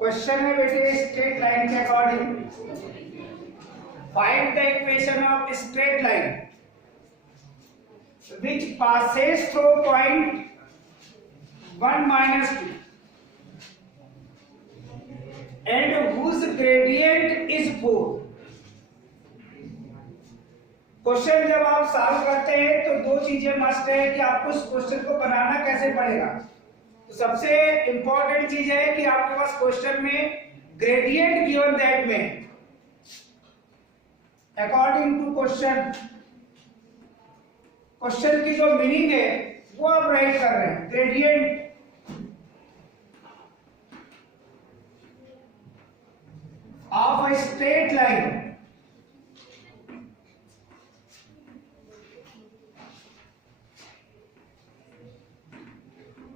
Question है बेटे straight line के according find the equation of straight line which passes through point 1 minus 2 and whose gradient is 4. Question जब आप solve करते हैं तो दो चीजें मस्ट है कि आपको उस क्वेश्चन को बनाना कैसे पड़ेगा। तो सबसे इंपॉर्टेंट चीज है कि आपके पास क्वेश्चन में ग्रेडियंट गिवन दैट में अकॉर्डिंग टू क्वेश्चन की जो मीनिंग है वो आप राइट कर रहे हैं। Gradient of a straight line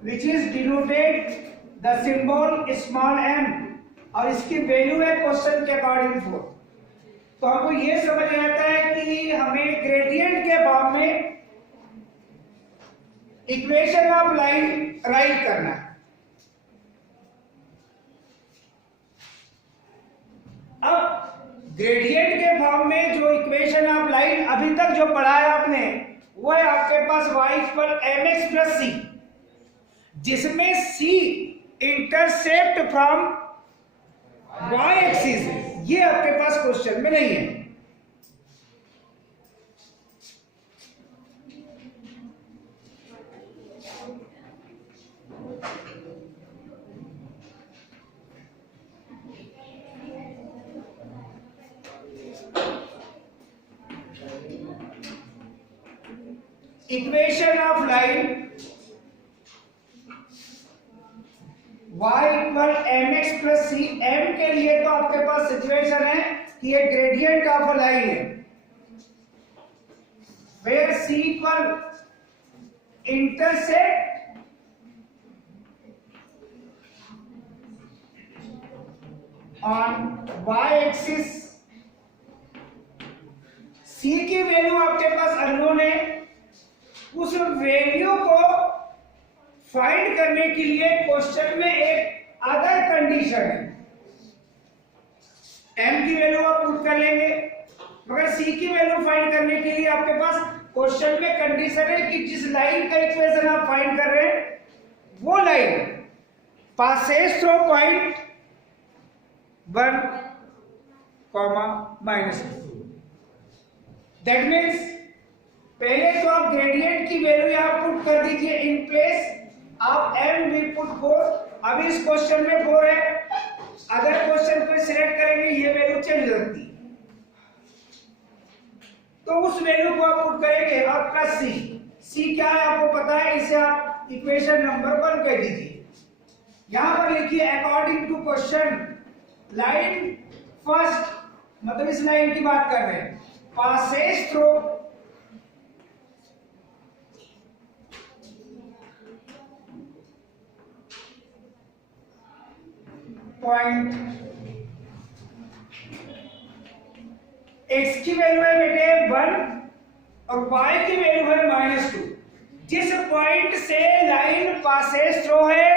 which is denoted the symbol small m और इसकी वैल्यू है क्वेश्चन के अकॉर्डिंग 4। तो आपको ये समझ आता है कि हमें ग्रेडियंट के फॉर्म में इक्वेशन ऑफ लाइन राइट करना है। अब ग्रेडियंट के फॉर्म में जो इक्वेशन ऑफ लाइन अभी तक जो पढ़ा है आपने वो है आपके पास y equal mx plus C, जिसमें c intercept from y axis ये आपके पास क्वेश्चन में नहीं है। Equation of line y equal mx plus C, m के लिए तो आपके पास सिचुएशन है कि ये ग्रेडियंट ऑफ अ लाइन है, where c equal intercept on y axis. c की वैल्यू आपके पास अननोन है, उस वैल्यू को फाइंड करने के लिए क्वेश्चन में एक अदर कंडीशन है। m की वैल्यू आप पुट कर लेंगे, मगर c की वैल्यू फाइंड करने के लिए आपके पास क्वेश्चन में कंडीशन है कि जिस लाइन का इक्वेशन आप फाइंड कर रहे हैं वो line passes through point 1 minus 2। That means पहले तो आप ग्रेडियंट की वैल्यू यहां पुट कर दीजिए इन प्लेस, आप m भी पुट 4। अभी इस क्वेश्चन में 4 है, अगर क्वेश्चन को सिलेक्ट करेंगे ये वैल्यू चेंज हो सकती है, तो उस वैल्यू को आप पुट करेंगे और प्लस c क्या है आपको पता है, इसे आप इक्वेशन नंबर 1 कह दीजिए। यहां पर लिखिए according to question line first, मतलब इस लाइन की बात कर रहे हैं, पासेस थ्रू पॉइंट x की वैल्यू है बेटे 1 और y की वैल्यू है -2। जिस पॉइंट से लाइन पासेस थ्रू है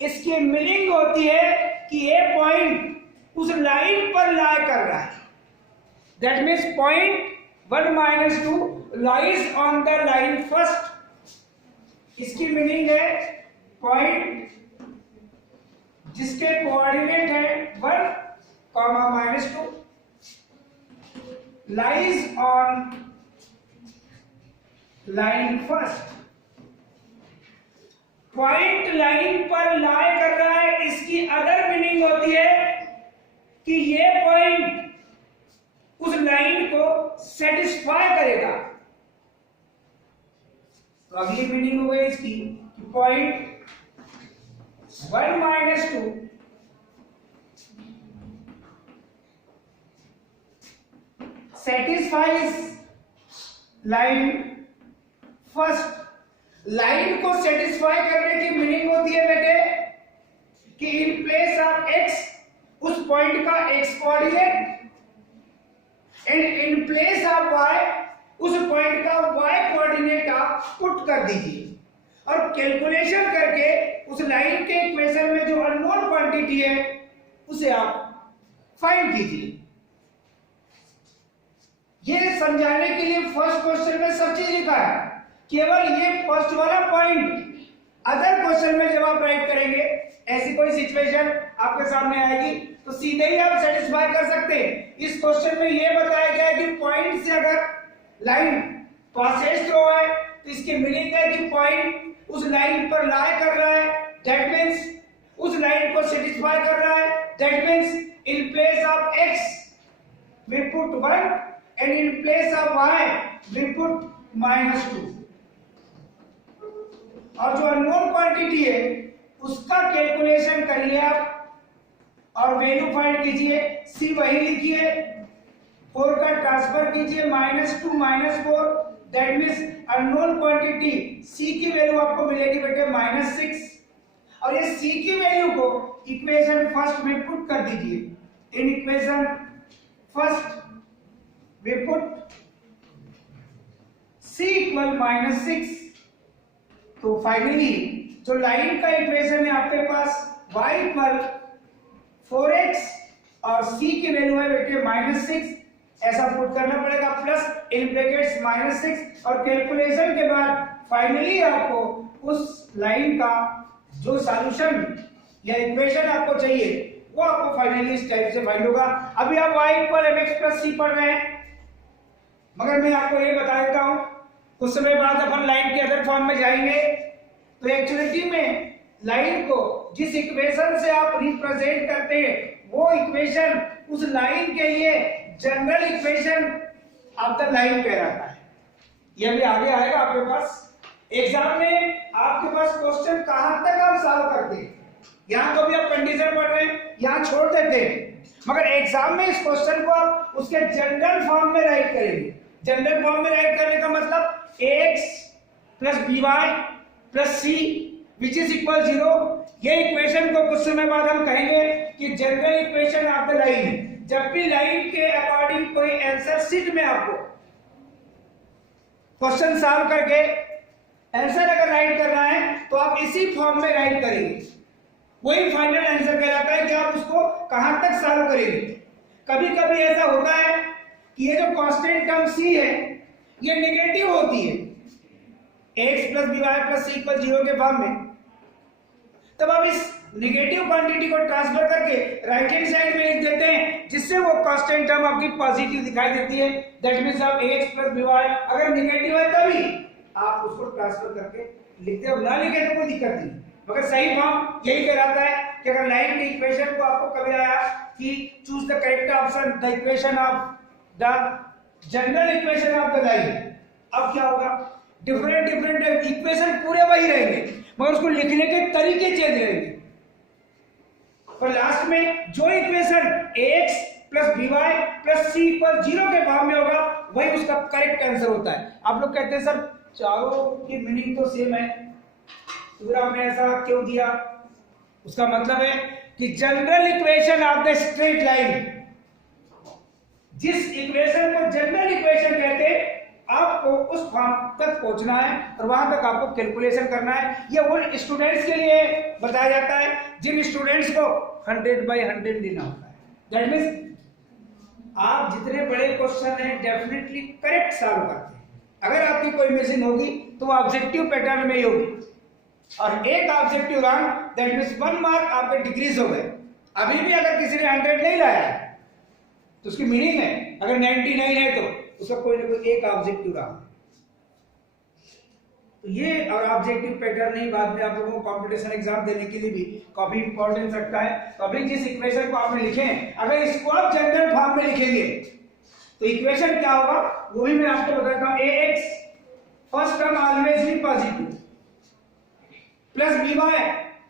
इसकी मीनिंग होती है कि ये पॉइंट उस लाइन पर लाई कर रहा है। That means point 1 - 2 lies on the line first. इसकी मीनिंग है पॉइंट जिसके कोऑर्डिनेट है 1, -2 lies on line first. Point line पर लाई कर रहा है, इसकी अदर मीनिंग होती है कि ये पॉइंट उस लाइन को सेटिस्फाई करेगा। तो अगली मीनिंग हो गई इसकी point 1 - 2 satisfies line first. Line को सेटिस्फाई करने की मीनिंग होती है बेटे कि इन प्लेस ऑफ x उस पॉइंट का x coordinate and in place of y उस पॉइंट का y कोऑर्डिनेट आप पुट कर दीजिए। और कैलकुलेशन करके उस लाइन के इक्वेशन में जो अननोन क्वांटिटी है उसे आप फाइंड कीजिए। ये समझाने के लिए फर्स्ट क्वेश्चन में सब चीज लिखा है, केवल ये फर्स्ट वाला पॉइंट अदर क्वेश्चन में जब आप राइट करेंगे, ऐसी कोई सिचुएशन आपके सामने आएगी तो सीधे ही आप सेटिस्फाई कर सकते हैं। इस क्वेश्चन में ये बताया गया है कि पॉइंट से अगर लाइन पासेज थ्रू है तो इसकी मीनिंग है कि पॉइंट उस लाइन पर लाई कर रहा है, दैट मींस उस लाइन को सेटिस्फाई कर रहा है, that means in place of x we put 1 and in place of y we put -2। और जो अननोन क्वांटिटी है उसका कैलकुलेशन करिए आप और वैल्यू फाइंड कीजिए। c वही लिखिए, 4 का ट्रांसफर कीजिए, -2 -4, that means unknown quantity c की वैल्यू आपको मिलेगी बेटे -6। और ये c की वैल्यू को इक्वेशन फर्स्ट में पुट कर दीजिए। In equation first we put c equal -6। तो फाइनली जो लाइन का इक्वेशन है आपके पास y इक्वल 4x और c की वैल्यू है बेटे -6, ऐसा पुट करना पड़ेगा, प्लस इन ब्रैकेट्स -6 और कैलकुलेशन के बाद फाइनली आपको उस लाइन का जो सॉल्यूशन या इक्वेशन आपको चाहिए वो आपको फाइनली इस टाइप से फाइंड होगा। अभी आप y equal mx plus c पढ़ रहे हैं, मगर मैं आपको ये बता देता हूं कुछ समय बाद अपन लाइन के अदर फॉर्म में जाएंगे तो एक्चुअलिटी में लाइन को जिस इक्वेशन से आप रिप्रेजेंट करते हैं वो इक्वेशन उस लाइन के लिए general equation of the line कहलाता है। ये भी आगे आएगा आपके पास एग्जाम में। आपके पास क्वेश्चन कहां तक आप सॉल्व करते हैं, यहां तो भी आप कंडीशन पढ़ रहे हैं, यहां छोड़ देते हैं, मगर एग्जाम में इस क्वेश्चन को आप उसके जनरल फॉर्म में राइट करेंगे। जनरल फॉर्म में राइट करने का मतलब ax plus by plus c which is equal 0। ये इक्वेशन को कुछ समय बाद हम कहेंगे कि general equation of the line है। जब भी लाइन के अकॉर्डिंग कोई आंसर शीट में आपको क्वेश्चन सॉल्व करके आंसर अगर राइट करना है तो आप इसी फॉर्म में राइट करेंगे, वही फाइनल आंसर कहलाता है कि आप उसको कहां तक सॉल्व करेंगे। कभी कभी ऐसा होता है कि ये जो कांस्टेंट टर्म c है ये नेगेटिव होती है, x plus by plus c equal 0 के फॉर्म में, तब आप इस नेगेटिव क्वांटिटी को ट्रांसफर करके राइट हैंड साइड में लिख देते हैं जिससे वो कांस्टेंट टर्म आपकी पॉजिटिव दिखाई देती है। दैट मींस आप x प्लस by अगर नेगेटिव है तभी आप उसको ट्रांसफर करके लिखते हो, ना लिखे तो कोई दिक्कत नहीं, मगर सही फॉर्म यही कहलाता है कि अगर लाइन की इक्वेशन को आपको कभी आया कि choose the correct option the equation of the general equation of the line, अब क्या होगा, डिफरेंट इक्वेशन पूरे वही रहेंगे मगर उसको लिखने के तरीके चेंज रहेंगे। पर लास्ट में जो equation ax plus by plus c equal 0 के फॉर्म में होगा वही उसका करेक्ट आंसर होता है। आप लोग कहते हैं सर चारों की मीनिंग तो सेम है, तो फिर आपने ऐसा क्यों दिया? उसका मतलब है कि general equation of the straight line, जिस इक्वेशन को जनरल इक्वेशन कहते हैं आपको उस फॉर्म तक पहुंचना है और वहां तक आपको कैलकुलेशन करना है। ये उन स्टूडेंट्स के लिए बताया जाता है जिन स्टूडेंट्स को 100/100 लेना होता है। दैट मींस आप जितने बड़े क्वेश्चन हैं डेफिनेटली करेक्ट सॉल्व करते हैं। अगर आपकी कोई मिसिंग होगी तो वो ऑब्जेक्टिव पैटर्न में ही होगी, और एक objective wrong that means 1 mark आपके डिक्रीज हो गए। अभी भी अगर किसी ने 100 नहीं लाया तो उसकी मीनिंग है अगर 99 है तो उसका कोई ना कोई एक ऑब्जेक्टिव रहा। तो ये और ऑब्जेक्टिव पैटर्न नहीं, बाद में आप लोगों को कंपटीशन एग्जाम देने के लिए भी काफी इंपॉर्टेंस रखता है। तो अभी जिस इक्वेशन को आपने लिखे हैं अगर इसको आप जनरल फॉर्म में लिखेंगे तो इक्वेशन क्या होगा वो भी मैं आपको बताता हूं। ax फर्स्ट टर्म ऑलवेज भी पॉजिटिव प्लस by,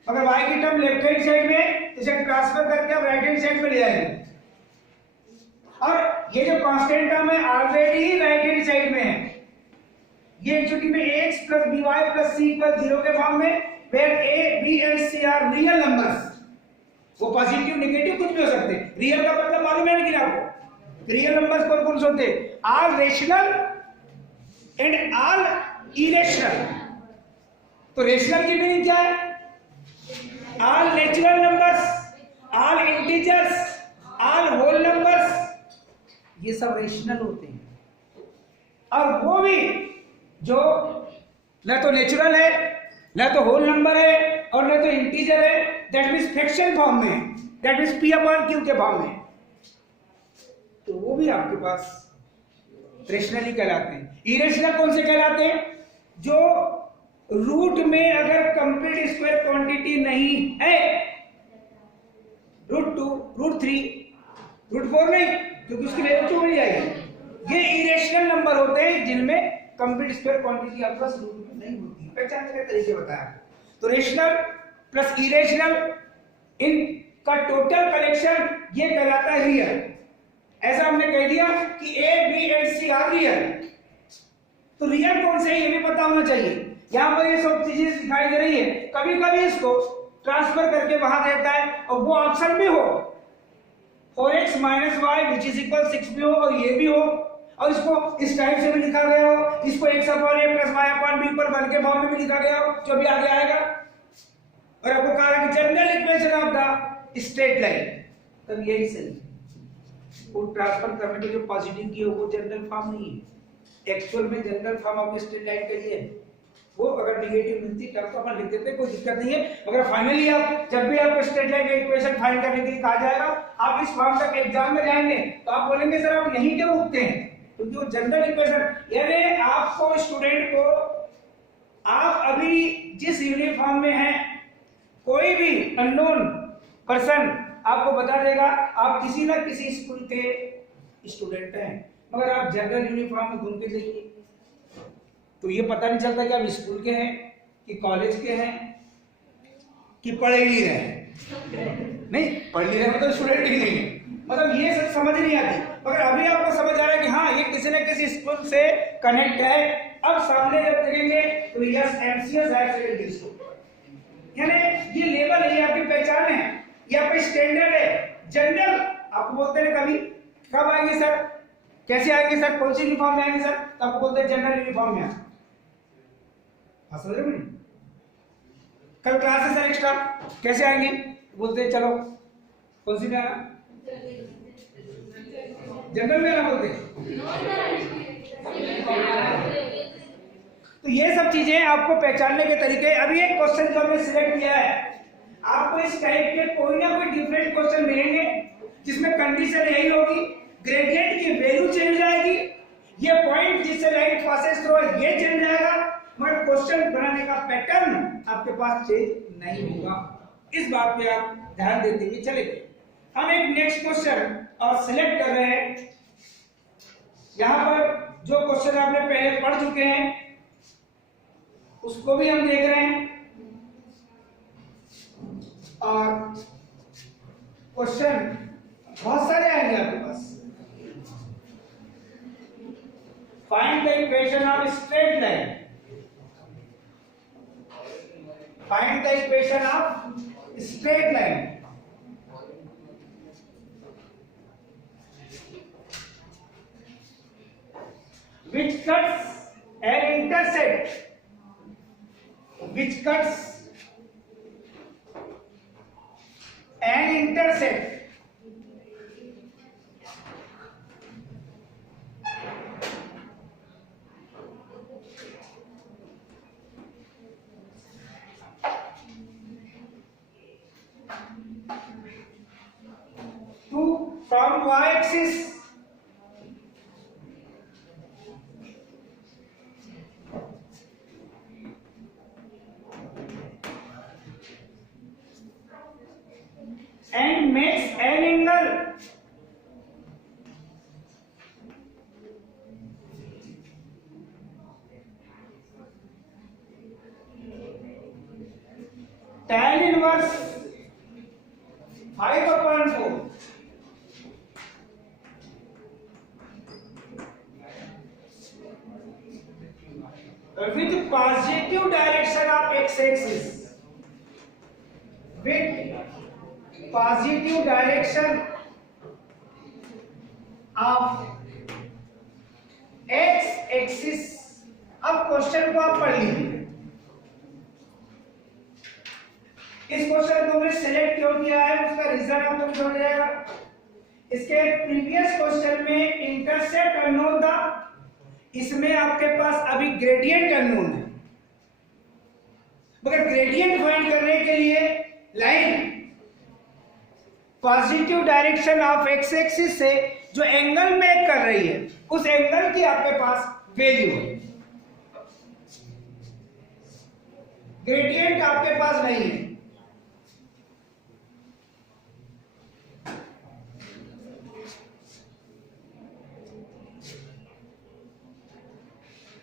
अगर y की टर्म लेफ्ट हैंड साइड में इसे ट्रांसफर करके आप राइट हैंड साइड में ले आएंगे, और ये जो कांस्टेंट टर्म है ऑलरेडी ही राइट हैंड साइड में है। ये एक्चुअली में ax plus by plus c equal 0 के फॉर्म में, where a b and c are real numbers. वो पॉजिटिव नेगेटिव कुछ भी हो सकते हैं। रियल का मतलब मालूम है ना आपको? रियल नंबर्स कौन कौन से होते हैं? All rational and all irrational. तो रेशनल की मीनिंग क्या है? All natural numbers, all integers, all whole numbers, ये सब रेशनल होते हैं। और वो भी जो न तो नेचुरल है, न तो होल नंबर है, और न तो इंटीजर है, दैट मीन्स फ्रैक्शन फॉर्म में, that means P upon Q के फॉर्म में, तो वो भी आपके पास रेशनली कहलाते हैं। इरेशनल कौन से कहलाते हैं? जो रूट में अगर कंप्लीट स्क्वायर क्वांटिटी नहीं है, रूट 2, रूट 3, रूट 4 नहीं, क्योंकि उसकी वैल्यू 2 मिल जाएगी। ये इरेशनल नंबर होते हैं जिनमें कंप्लीट स्क्वायर क्वांटिटी आपके पास रूट में नहीं होती। पहचानने के तरीके बताया। तो रेशनल प्लस इरेशनल, इनका टोटल कलेक्शन ये कहलाता है रियल। ऐसा हमने कह दिया कि A, B and C are real. तो रियल कौन से है ये भी पता होना चाहिए। यहां पर ये सब चीजें दिखाई दे रही है, कभी कभी इसको ट्रांसफर करके वहां देता है और वो ऑप्शन भी हो 4x minus y which is equal 6 भी हो, और ये भी हो, और इसको इस टाइप से भी लिखा गया हो, इसको x upon a plus y upon b पर 1 के फॉर्म में भी लिखा गया हो, जो भी आगे आएगा। और आपको कहा कि general equation of the straight line, तब यही सही। वो ट्रांसफर करने के जो पॉजिटिव की हो वो जनरल फॉर्म नहीं है। एक्चुअल में general form of straight line का ये है। वो अगर नेगेटिव मिलती तब तो अपन लिख देते, कोई दिक्कत नहीं है। मगर फाइनली आप जब भी आपको स्ट्रेट लाइन का इक्वेशन फाइंड करने के लिए कहा जाएगा, आप इस फॉर्म तक एग्जाम में जाएंगे तो आप बोलेंगे सर आप यहीं क्यों उठते हैं, क्योंकि वो जनरल इक्वेशन, यानी आपको स्टूडेंट को, आप अभी जिस यूनिफॉर्म में हैं, कोई भी अननोन पर्सन आपको बता देगा आप किसी ना किसी स्कूल के स्टूडेंट हैं, मगर आप जनरल यूनिफॉर्म में घूम के देखिए तो ये पता नहीं चलता कि आप स्कूल के हैं कि कॉलेज के हैं कि पढ़े ही रहे हैं। नहीं, पढ़ ही रहे मतलब स्टूडेंट ही नहीं है, मतलब ये सब समझ नहीं आती। मगर अभी आपको समझ आ रहा है कि हाँ ये किसी न किसी स्कूल से कनेक्ट है। अब सामने जब देखेंगे तो S MCS higher secondary school, यानी ये लेवल है, ये आपकी पहचान है, ये आपका स्टैंडर्ड है। जनरल आपको बोलते हैं कभी कब आएंगे सर, कैसे आएंगे सर, कौन सी यूनिफॉर्म में आएंगे सर, तो आपको बोलते हैं जनरल यूनिफॉर्म में। समझ रहे हो? कल क्लास है सर एक्स्ट्रा, कैसे आएंगे, बोलते हैं चलो कौन सी में आना, जनरल में आना बोलते हैं। तो ये सब चीजें आपको पहचानने के तरीके। अभी एक क्वेश्चन जो हमने सिलेक्ट किया है, आपको इस टाइप के कोई ना कोई डिफरेंट क्वेश्चन मिलेंगे जिसमें कंडीशन यही होगी, ग्रेडियंट की वैल्यू चेंज हो जाएगी, ये पॉइंट जिससे लाइन पासेस थ्रू ये चेंज जाएगा, मगर क्वेश्चन बनाने का पैटर्न आपके पास चेंज नहीं होगा। इस बात पे आप ध्यान देते हुए चलेंगे। हम एक नेक्स्ट क्वेश्चन और सिलेक्ट कर रहे हैं। यहां पर जो क्वेश्चन आपने पहले पढ़ चुके हैं उसको भी हम देख रहे हैं, और क्वेश्चन बहुत सारे आएंगे आपके पास। Find the equation of straight line, find the equation of straight line. which cuts an intersect, which cuts an intersect from y-axis and makes an angle tan inverse 5/4 with positive direction of x-axis, with positive direction of x-axis। अब question को आप पढ़ लीजिए, इस question को मैं select क्यों किया है उसका रीजन आपको समझ जाएगा। इसके प्रीवियस क्वेश्चन में इंटरसेप्ट अननोन था, इसमें आपके पास अभी ग्रेडियंट अननोन है। मगर ग्रेडियंट फाइंड करने के लिए line positive direction of x axis से जो एंगल मेक कर रही है उस एंगल की आपके पास वैल्यू है। ग्रेडियंट आपके पास नहीं है।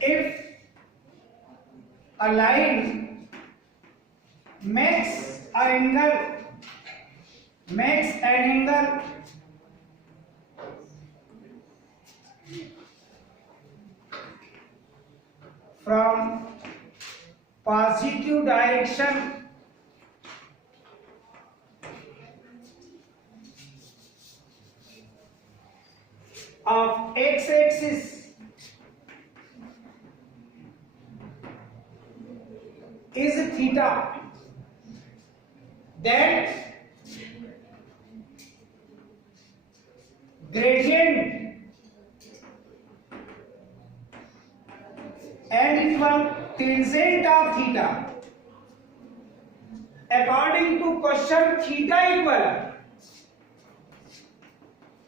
If a line makes an angle from positive direction of x-axis is theta, then gradient and equal tangent of theta according to question theta equal,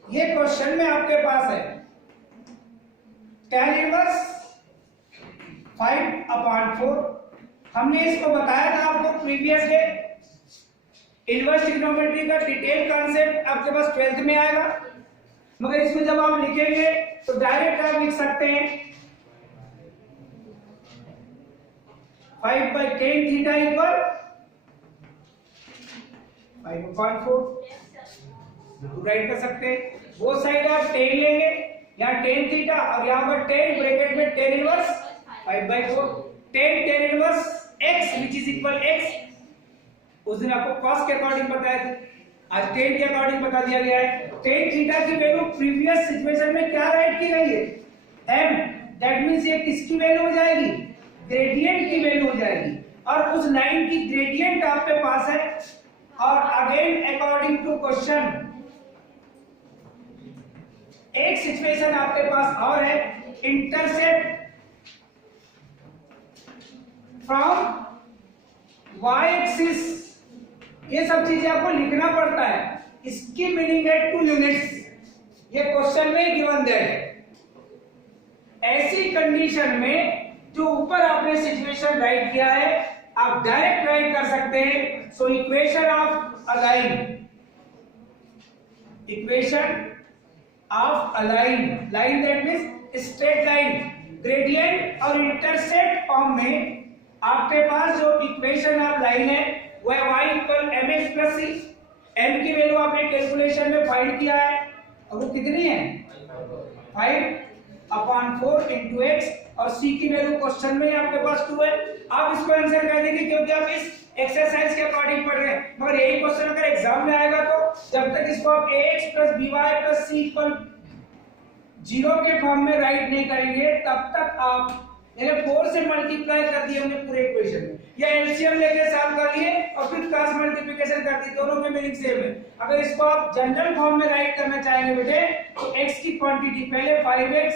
ये क्वेश्चन में आपके पास है tan इनवर्स 5/4। हमने इसको बताया था आपको प्रीवियस डे। इनवर्स ट्रिग्नोमेट्री का डिटेल कॉन्सेप्ट आपके पास 12th में आएगा, मगर इसमें जब आप लिखेंगे तो डायरेक्ट आप लिख सकते हैं 5/10 थीटा इक्वल 5/4 राइट कर सकते हैं। वो साइड आप 10 लेंगे, यहाँ 10 थीटा और यहाँ पर 10 ब्रैकेट में 10 inverse 5/4 10 inverse x which is equal x। उस दिन आपको cos के अकॉर्डिंग बताया था, आज 10 के अकॉर्डिंग बता दिया गया है। 10 थीटा की वैल्यू प्रीवियस सिचुएशन में क्या राइट की गई है m, दैट मींस ये किसकी वैल्यू हो जाएगी, ग्रेडियंट की वैल्यू हो जाएगी, और उस लाइन की ग्रेडियंट आपके पास है। और अगेन अकॉर्डिंग टू क्वेश्चन एक सिचुएशन आपके पास और है, इंटरसेप्ट फ्रॉम वाई एक्सिस। ये सब चीजें आपको लिखना पड़ता है, इसकी मीनिंग है 2 यूनिट्स। ये क्वेश्चन में गिवन दैट ऐसी कंडीशन में जो ऊपर आपने सिचुएशन राइट किया है आप डायरेक्ट राइट कर सकते हैं। So equation of a line, equation of a line, line that means straight line, gradient और इंटरसेप्ट फॉर्म में आपके पास जो इक्वेशन ऑफ लाइन है वह y equal mx plus c। m की वैल्यू आपने कैलकुलेशन में फाइंड किया है और वो कितनी है 5/4 इंटू x, और c की वैल्यू क्वेश्चन में आपके पास 2 है। आप इसको आंसर कर देंगे क्योंकि आप इस एक्सरसाइज के अकॉर्डिंग पढ़ रहे हैं। मगर यही क्वेश्चन अगर एग्जाम में आएगा तो जब तक इसको आप ax plus by plus c equal 0 के फॉर्म में राइट नहीं करेंगे तब तक आप 4 से मल्टीप्लाई कर दिए हमने पूरे इक्वेशन में, या एलसीएम लेके सॉल्व कर लिए और फिर क्रॉस मल्टीप्लिकेशन कर दी, दोनों में मीनिंग सेम है। अगर इसको आप जनरल फॉर्म में राइट करना चाहेंगे बेटे तो x की क्वांटिटी पहले 5x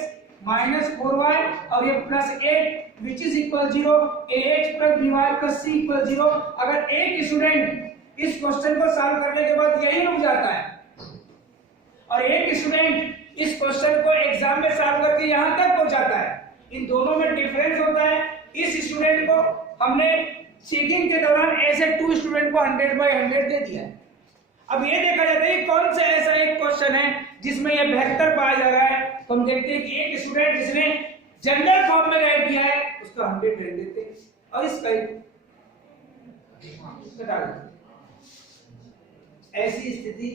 माइनस 4y और ये plus 8 which is equal 0, ax plus by plus c equal 0। अगर एक स्टूडेंट इस क्वेश्चन को सॉल्व करने के बाद यही रुक जाता है और एक स्टूडेंट इस क्वेश्चन को एग्जाम में सॉल्व करके यहां तक पहुंच जाता है, इन दोनों में डिफरेंस होता है। इस स्टूडेंट को हमने चेकिंग के दौरान ऐसे 2 स्टूडेंट को 100/100 दे दिया है। अब ये देखा जाता है कौन सा ऐसा एक क्वेश्चन है जिसमें ये बेहतर पाया जा रहा है, तो हम देखते हैं कि एक स्टूडेंट जिसने जनरल फॉर्म में राइट किया है उसका 100 दे देते हैं और इसका घटा देते। ऐसी स्थिति,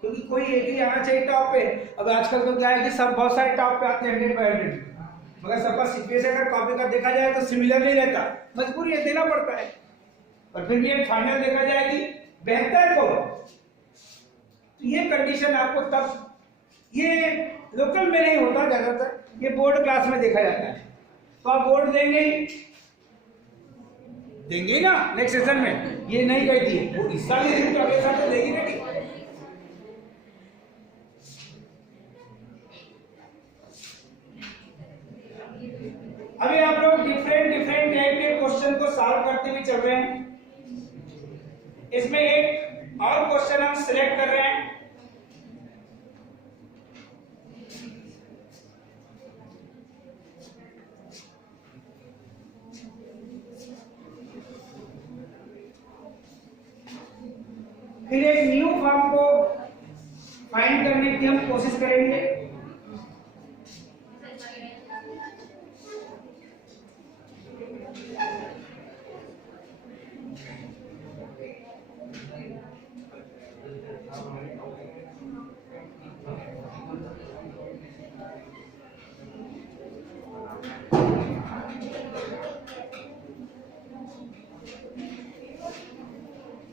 क्योंकि कोई एक ही आना चाहिए टॉप पे। अब आजकल तो क्या है कि सब बहुत सारे टॉप पे आते हैं 100/100, मगर सबका सिचुएशन अगर कॉपी का देखा जाए तो सिमिलर नहीं रहता, मजबूरी है देना पड़ता है। और फिर भी फाइनल देखा जाए कि बेहतर को, तो ये कंडीशन आपको तब, ये लोकल में नहीं होता ज्यादातर, ये बोर्ड क्लास में देखा जाता है। तो आप बोर्ड देंगे देंगे ना नेक्स्ट सेशन में, ये नहीं कहती है वो इस साल ही देगी तो अगले साल तो देगी ना। अभी आप लोग डिफरेंट डिफरेंट टाइप के क्वेश्चन को सॉल्व करते हुए चल रहे हैं। इसमें एक और क्वेश्चन हम सिलेक्ट कर रहे हैं। फिर एक न्यू फॉर्म को फाइंड करने की हम कोशिश करेंगे।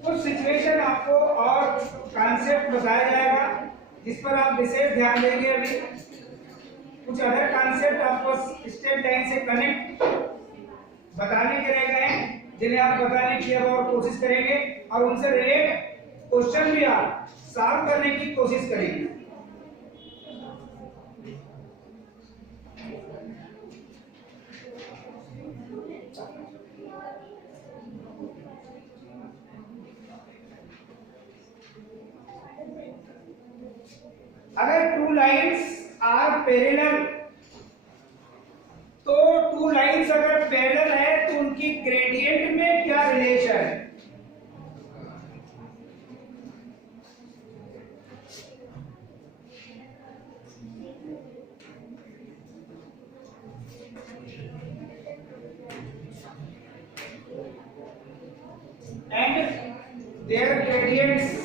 कुछ सिचुएशन आपको और कॉन्सेप्ट बताया जाएगा जिस पर आप विशेष ध्यान देंगे। अभी कुछ अदर कॉन्सेप्ट आपको स्टेप लाइन से कनेक्ट बताने के रह गए हैं जिन्हें आप बताने की अब और कोशिश करेंगे और उनसे रिलेटेड क्वेश्चन भी आप सॉल्व करने की कोशिश करेंगे। अगर टू लाइन्स आर पैरेलल, तो टू लाइन्स अगर पैरेलल है तो उनकी ग्रेडियंट में क्या रिलेशन है? And their gradients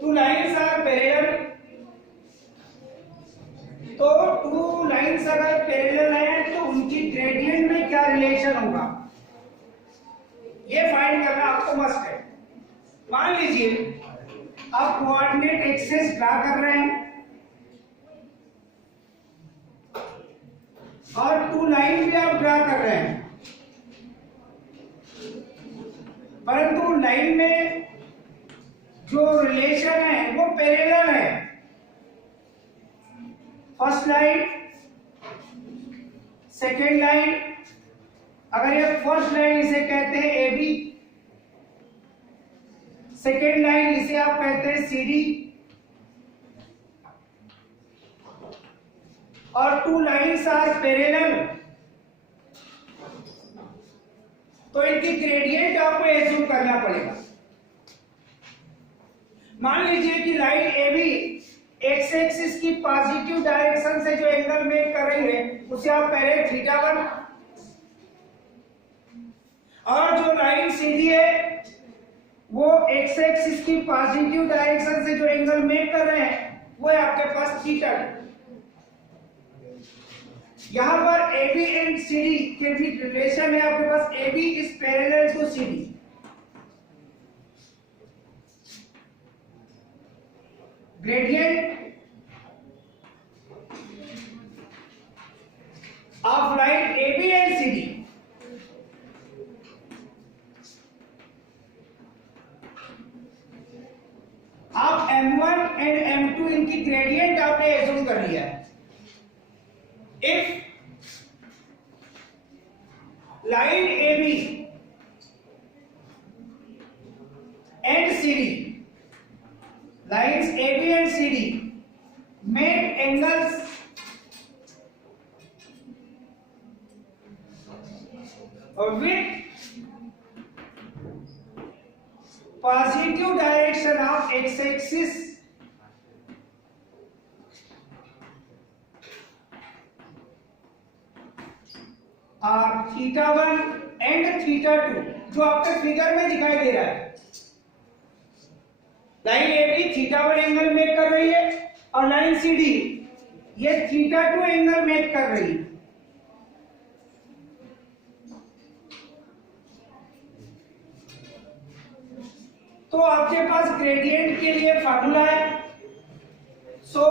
two lines are parallel, तो टू लाइन्स अगर पैरेलल है तो उनकी ग्रेडियंट में क्या रिलेशन होगा, ये फाइंड करना आपको मस्ट है। मान लीजिए आप कोऑर्डिनेट एक्सिस ड्रा कर रहे हैं और टू लाइन भी आप ड्रा कर रहे हैं, परंतु लाइन में जो रिलेशन है वो पैरेलल है। फर्स्ट लाइन, सेकेंड लाइन, अगर ये फर्स्ट लाइन इसे कहते हैं ए बी, सेकेंड लाइन इसे आप कहते हैं सी डी, और टू लाइन्स आर पैरेलल, तो इनकी ग्रेडियंट आपको एज्यूम करना पड़ेगा। मान लीजिए कि line A B x axis की पॉजिटिव डायरेक्शन से जो एंगल मेक कर रही है उसे आप कह रहे हैं θ1, और जो लाइन सीधी है वो एक्स एक्सिस की पॉजिटिव डायरेक्शन से जो एंगल मेक कर रहे हैं वो है आपके पास θ2। यहां पर AB एंड CD के भी रिलेशन है आपके पास, AB is parallel to CD। Gradient of line AB and CD आप M1 एंड M2 इनकी ग्रेडियंट आपने एज्यूम कर लिया है। If line AB and CD, lines AB and CD make angles with positive direction of x-axis θ1 and θ2 जो आपके figure में दिखाई दे रहा है। लाइन AB θ1 एंगल मेक कर रही है और लाइन CD ये θ2 एंगल मेक कर रही है। तो आपके पास ग्रेडियंट के लिए फार्मूला है सो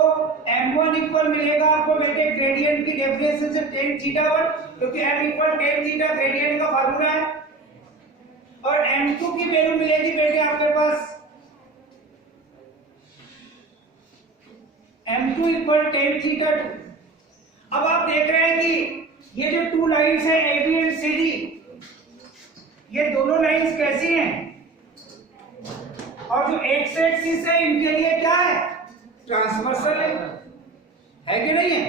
m1 इक्वल मिलेगा आपको बेटे ग्रेडियंट की डेफिनेशन से tan थीटा 1, क्योंकि m equal tan theta gradient का फार्मूला है। और m2 की वैल्यू मिलेगी बेटे आपके पास m2 इक्वल tan थीटा 2। अब आप देख रहे हैं कि ये जो टू लाइंस है AB एंड CD, ये दोनों लाइंस कैसी हैं, और जो एक्स एक्सिस है इनके लिए क्या है, ट्रांसवर्सल है कि नहीं है।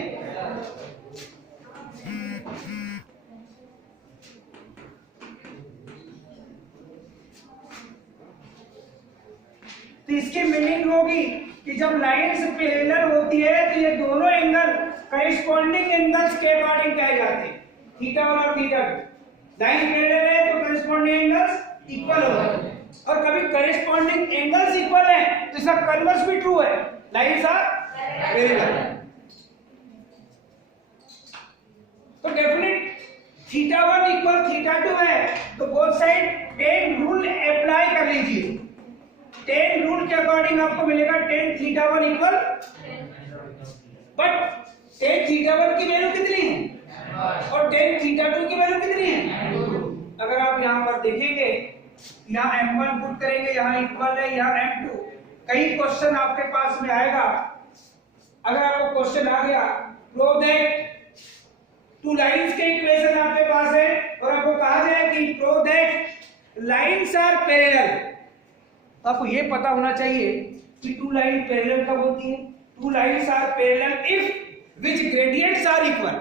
तो इसकी मीनिंग होगी कि जब लाइंस पैरेलल होती है तो ये दोनों एंगल करेस्पॉन्डिंग एंगल्स के अकॉर्डिंग कहे जाते हैं, थीटा 1 और थीटा 2। लाइन पैरेलल है तो करेस्पॉन्डिंग एंगल्स इक्वल होगा, और कभी करेस्पॉन्डिंग एंगल्स इक्वल है तो इसका कन्वर्स भी ट्रू है, लाइंस आर पैरेलल। तो डेफिनेट थीटा 1 इक्वल थीटा 2 है तो both side tan rule apply कर लीजिए। tan रूल के अकॉर्डिंग आपको मिलेगा tan theta 1 equal, but tan theta 1 की वैल्यू कितनी है और tan थीटा 2 की वैल्यू कितनी है। अगर आप यहां पर देखेंगे, यहाँ m1 पुट करेंगे, यहाँ इक्वल है, यहाँ m2, कई क्वेश्चन आपके पास में आएगा। अगर आपको क्वेश्चन आ गया प्रूव दैट टू लाइंस के इक्वेशन आपके पास है और आपको कहा जाए कि prove that lines are parallel, तो आपको ये पता होना चाहिए कि टू लाइन पैरेलल कब होती है। Two lines are parallel if which gradients are equal.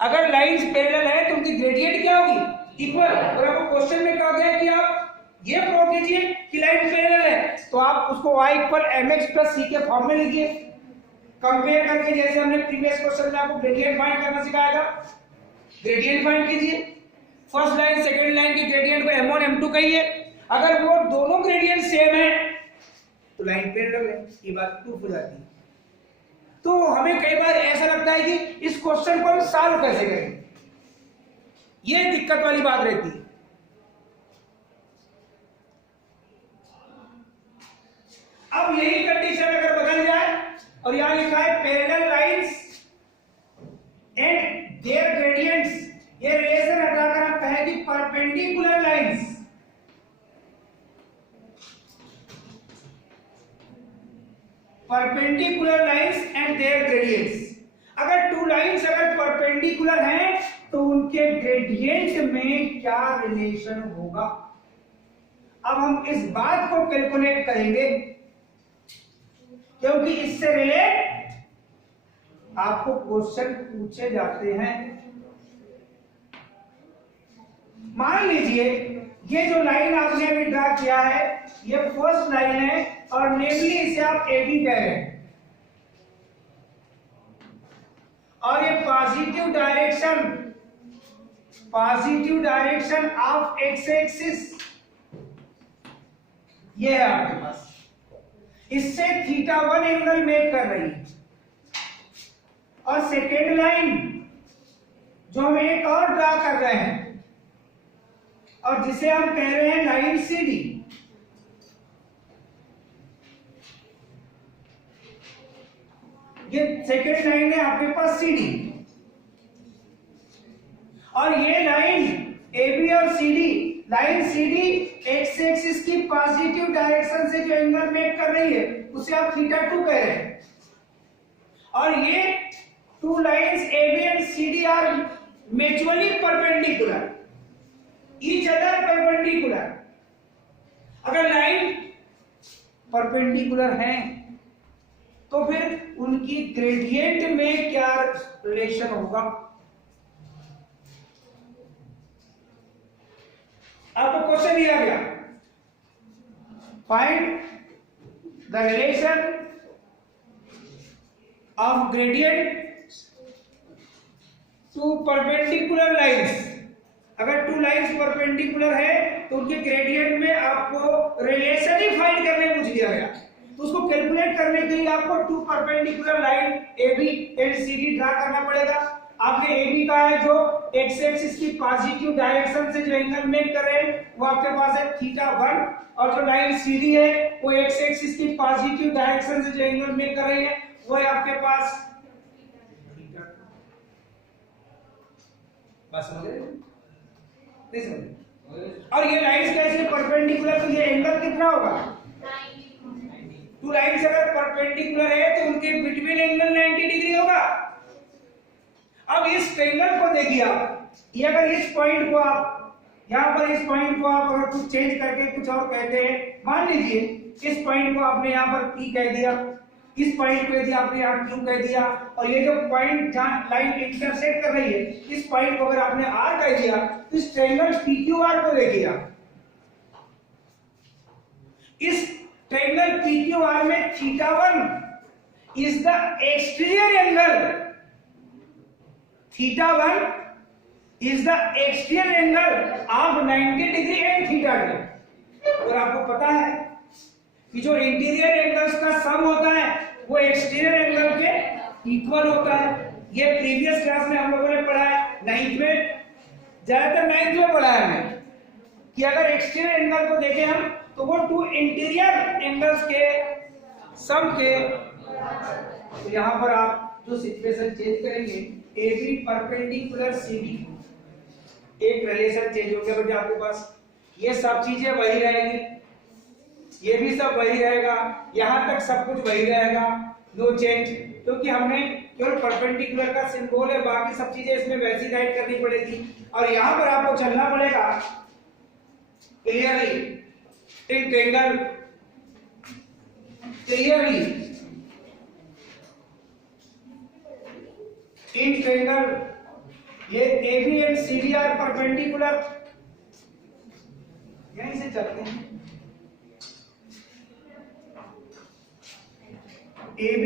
अगर लाइंस पैरेलल है तो उनकी ग्रेडियंट क्या होगी, इक्वल। और आपको क्वेश्चन में कहा गया कि आप ये प्रूव कीजिए कि लाइन पैरेलल है, तो आप उसको y equal mx plus c के फॉर्म में लिखिए, कंपेयर करके, जैसे हमने प्रीवियस क्वेश्चन में आपको ग्रेडियंट फाइंड करना सिखाया था। ग्रेडियंट फाइंड कीजिए, फर्स्ट लाइन सेकंड लाइन की ग्रेडियंट को m1 m2 कहिए, अगर वो दोनों ग्रेडियंट सेम है तो लाइन पैरेलल है, ये बात प्रूफ हो जाती है। तो हमें कई बार ऐसा लगता है कि इस क्वेश्चन को हम सॉल्व कैसे करें, ये दिक्कत वाली बात रहती है। अब यही कंडीशन अगर बदल जाए और यहां लिखा है parallel lines and their gradients, ये रिलेशन हटाकर आप कहें कि perpendicular lines, perpendicular lines and their gradients. अगर टू लाइंस अगर परपेंडिकुलर हैं तो उनके ग्रेडियंट में क्या रिलेशन होगा। अब हम इस बात को कैलकुलेट करेंगे क्योंकि इससे रिलेट आपको क्वेश्चन पूछे जाते हैं। मान लीजिए ये जो लाइन आपने अभी ड्रा किया है ये फर्स्ट लाइन है और नेमली इसे आप AB कह रहे हैं, और ये positive direction of x axis ये है आपके पास, इससे थीटा 1 एंगल मेक कर रही है। और सेकेंड लाइन जो हम एक और ड्रा कर रहे हैं और जिसे हम कह रहे हैं लाइन CD, ये सेकेंड लाइन है आपके पास CD, और ये लाइन AB और CD, line CD x axis की पॉजिटिव डायरेक्शन से जो एंगल मेक कर रही है उसे आप थीटा 2 कह रहे हैं, और ये two lines AB and CD are mutually perpendicular, each other perpendicular. अगर लाइन परपेंडिकुलर हैं तो फिर उनकी ग्रेडियंट में क्या रिलेशन होगा। आपको क्वेश्चन दिया गया find the relation of gradient two perpendicular lines. अगर टू लाइंस परपेंडिकुलर है तो उनके ग्रेडियंट में आपको रिलेशन ही फाइंड करने पूछ दिया गया, तो उसको कैलकुलेट करने के लिए आपको two perpendicular line AB and CD draw करना पड़ेगा। आपने ए बी कहा है जो एक्स एक्सिस की पॉजिटिव डायरेक्शन से जो एंगल मेक कर रहे हैं वो आपके पास है थीटा 1, और जो लाइन सीधी है वो एक्स एक्सिस की पॉजिटिव डायरेक्शन से जो एंगल मेक कर रही है वो है आपके पास थीटा 2। बस समझ गए? नहीं समझ? और ये लाइंस कैसे परपेंडिकुलर, तो ये एंगल कितना होगा? 2 लाइंस अगर परपेंडिकुलर है तो उनके बिटवीन एंगल 90 डिग्री होगा। अब इस ट्रायंगल को देखिए आप, ये अगर इस पॉइंट को आप यहाँ पर इस पॉइंट को आप अगर कुछ चेंज करके कुछ और कहते हैं, मान लीजिए इस पॉइंट को आपने यहाँ पर P कह दिया, इस पॉइंट को यदि आपने यहाँ Q कह दिया, और ये जो पॉइंट जहाँ लाइन इंटरसेक्ट कर रही है इस पॉइंट को अगर आपने R कह दिया, तो इस ट्रायंगल PQR को देखिए आप, इस ट्रायंगल PQR में theta 1 is the exterior angle, theta 1 is the exterior angle of 90 degree and theta 2। और आपको पता है कि जो इंटीरियर एंगल्स का सम होता है वो एक्सटीरियर एंगल के इक्वल होता है। ये प्रीवियस क्लास में हम लोगों ने पढ़ा है, 9th में, ज्यादातर 9th में पढ़ा है हमने, कि अगर एक्सटीरियर एंगल को देखें हम तो वो 2 इंटीरियर एंगल्स के सम के। तो यहां पर आप जो सिचुएशन चेंज करेंगे, A B perpendicular C D, एक रिलेशन चेंज हो गया बेटे आपके पास, ये सब चीजें वही रहेगी, ये भी सब वही रहेगा, यहां तक सब कुछ वही रहेगा, नो चेंज, क्योंकि हमने केवल परपेंडिकुलर का सिंबल है, बाकी सब चीजें इसमें वैसी राइट करनी पड़ेगी। और यहां पर आपको चलना पड़ेगा clearly in triangle, clearly in triangle, ये AB and CD are perpendicular, यहीं से चलते हैं, AB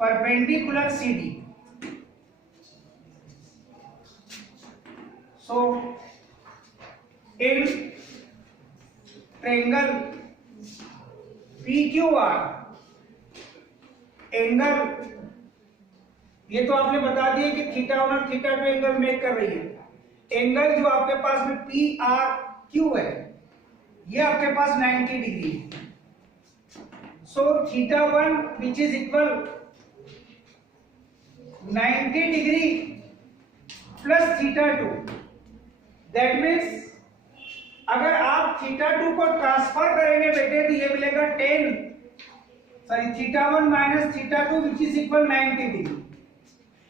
perpendicular CD, so in triangle PQR angle, ये तो आपने बता दिया कि थीटा 1 और थीटा 2 एंगल मेक कर रही है। एंगल जो आपके पास में PRQ है ये आपके पास 90 डिग्री है। So theta 1 which is equal 90 degree plus theta 2, that means अगर आप थीटा 2 को ट्रांसफर करेंगे बेटे तो ये मिलेगा theta 1 minus theta 2 which is equal 90 degree.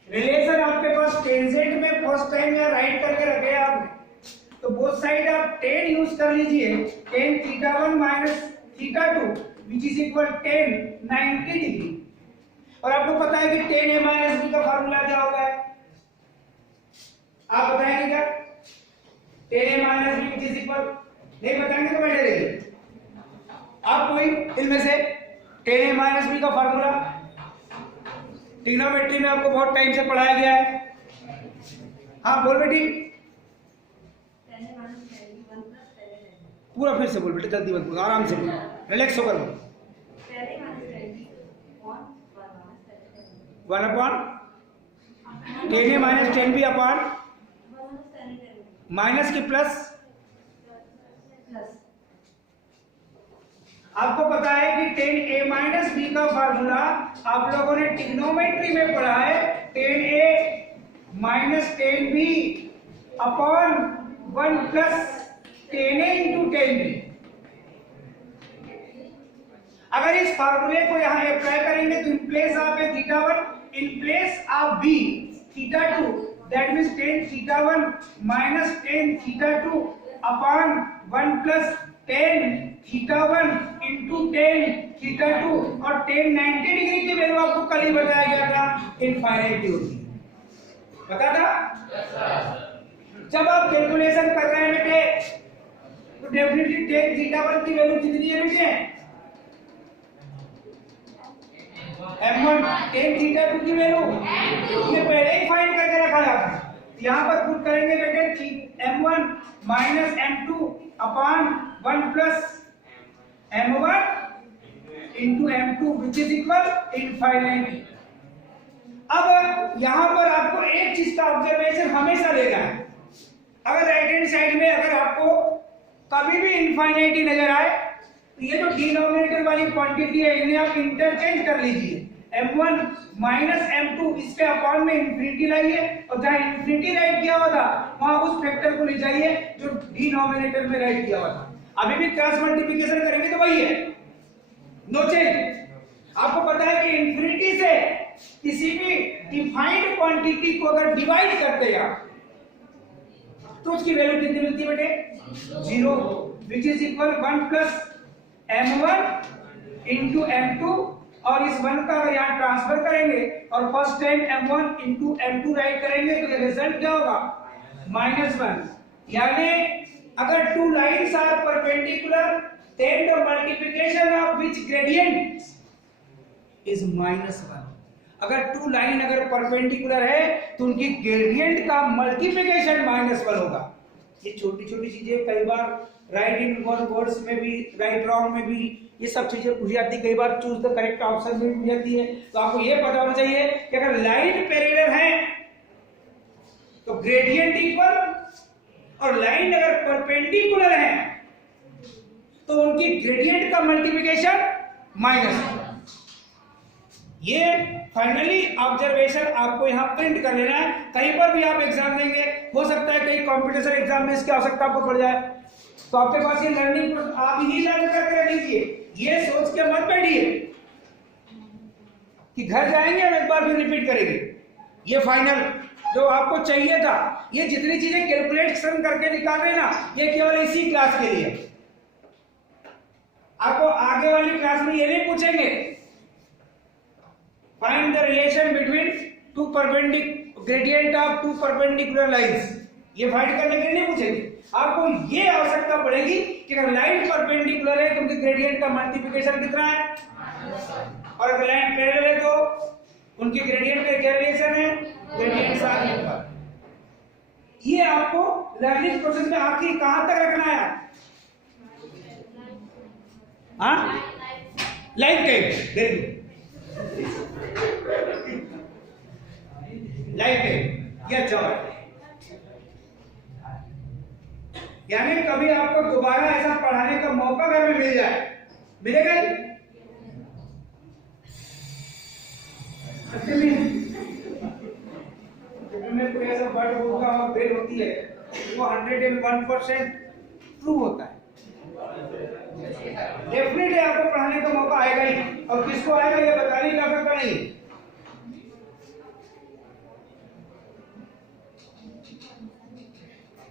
Relation आपके पास टेंजेंट में फर्स्ट टाइम या राइट करके रखे आपने, तो बोथ साइड आप tan यूज कर लीजिए, tan theta 1 minus theta 2 which is equal tan 90 degree. और आपको पता है कि tan a माइनस b का फार्मूला क्या होता है, आप बताएंगे क्या? tan a minus b which is equal, नहीं बताएंगे तो बैठे रहिए आप, कोई इनमें से tan a माइनस b का फार्मूला ट्रिग्नोमेट्री में आपको बहुत टाइम से पढ़ाया गया है। हाँ बोल बेटी, पूरा फिर से बोल बेटे, जल्दी मत बोल, आराम से बोल, रिलैक्स होकर बोल। 1 upon tan a minus tan b upon minus की प्लस, आपको पता है कि tan a माइनस b का फार्मूला आप लोगों ने ट्रिग्नोमेट्री में पढ़ा है, tan a minus tan b upon 1 plus tan a into tan b। अगर इस फार्मूले को यहां अप्लाई करेंगे तो in place of A theta 1 in place of b theta 2, that means tan theta 1 minus tan theta 2 upon 1 plus tan theta 1 into tan theta 2, और tan 90 degree की value आपको कल ही बताया गया था, इनफाइनाइटी होती है, पता था? जब आप कैलकुलेशन कर रहे हैं बेटे तो डेफिनेटली tan थीटा 1 की वैल्यू कितनी है बेटे? m1, tan थीटा 2 की वैल्यू ये पहले ही फाइंड करके रखा है आपने, यहाँ पर पुट करेंगे बेटे m1 minus m2 upon 1 plus m1 into m2 which is equal infinity। अब यहां पर आपको एक चीज का ऑब्जर्वेशन हमेशा लेना है। अगर राइट हैंड साइड में अगर आपको कभी भी इनफाइनाइटी नजर आए तो ये जो डिनोमिनेटर वाली क्वांटिटी है इन्हें आप इंटरचेंज कर लीजिए। m1 माइनस m2 इसके अपॉन में इंफिनिटी लाइए और जहां इंफिनिटी राइट किया हुआ था वहां उस फैक्टर को ले जाइए जो डिनोमिनेटर में राइट किया हुआ था। अभी भी क्रॉस मल्टीप्लिकेशन करेंगे तो वही है, नो चेंज। आपको पता है कि इंफिनिटी से किसी भी डिफाइंड क्वांटिटी को अगर डिवाइड करते हैं तो उसकी वैल्यू कितनी मिलती है बेटे? 0, विच is equal 1 plus m1 into m2, और इस 1 का अगर यहाँ ट्रांसफर करेंगे और first time m1 into m2 right करेंगे तो ये रिजल्ट क्या होगा? -1। यानी अगर two lines are perpendicular then the multiplication of which gradient is -1। अगर टू लाइन अगर परपेंडिकुलर है तो उनकी ग्रेडियंट का मल्टीप्लिकेशन -1 होगा। ये छोटी छोटी चीजें कई बार राइट इन वन वर्ड्स में भी, राइट रॉन्ग में भी ये सब चीजें पूछी जाती है, कई बार चूज द करेक्ट ऑप्शन में पूछी जाती है। तो आपको ये पता होना चाहिए कि अगर लाइन पैरेलल है तो ग्रेडियंट इक्वल, और लाइन अगर परपेंडिकुलर है तो उनकी ग्रेडियंट का मल्टीप्लिकेशन -1। ये फाइनली ऑब्जर्वेशन आपको यहां प्रिंट कर लेना है। कहीं पर भी आप एग्जाम देंगे, हो सकता है कहीं कॉम्पिटिशन एग्जाम में इसकी आवश्यकता आपको पड़ जाए, तो आपके पास ये लर्निंग आप ही लर्न करके रख लीजिए। ये सोच के मत बैठिए कि घर जाएंगे और एक बार फिर रिपीट करेंगे। ये फाइनल जो आपको चाहिए था, ये जितनी चीजें कैलकुलेशन करके निकाल रहे ना, ये केवल इसी क्लास के लिए। आपको आगे वाली क्लास में ये नहीं पूछेंगे find the relation between two perpendicular gradient of two perpendicular lines, ये फाइंड करने के लिए नहीं पूछेंगे। आपको ये आवश्यकता पड़ेगी कि अगर लाइन परपेंडिकुलर है तो उनकी ग्रेडियंट का मल्टीप्लिकेशन कितना है, और अगर लाइन पैरेलल है तो उनकी ग्रेडियंट का क्या रिलेशन है, ग्रेडियंट साथ होगा। ये आपको लर्निंग प्रोसेस में आखिर कहां तक रखना है? लाइफ टाइम, लाइफ टाइम, ये अच्छा है। यानी कभी आपको दोबारा ऐसा पढ़ाने का मौका अगर मिल जाए, मिलेगा ही में कोई ऐसा वर्ड होगा और फेल होती है वो 101% ट्रू होता है। डेफिनेटली आपको पढ़ाने का मौका आएगा ही, और किसको आएगा ये बताने की आवश्यकता नहीं।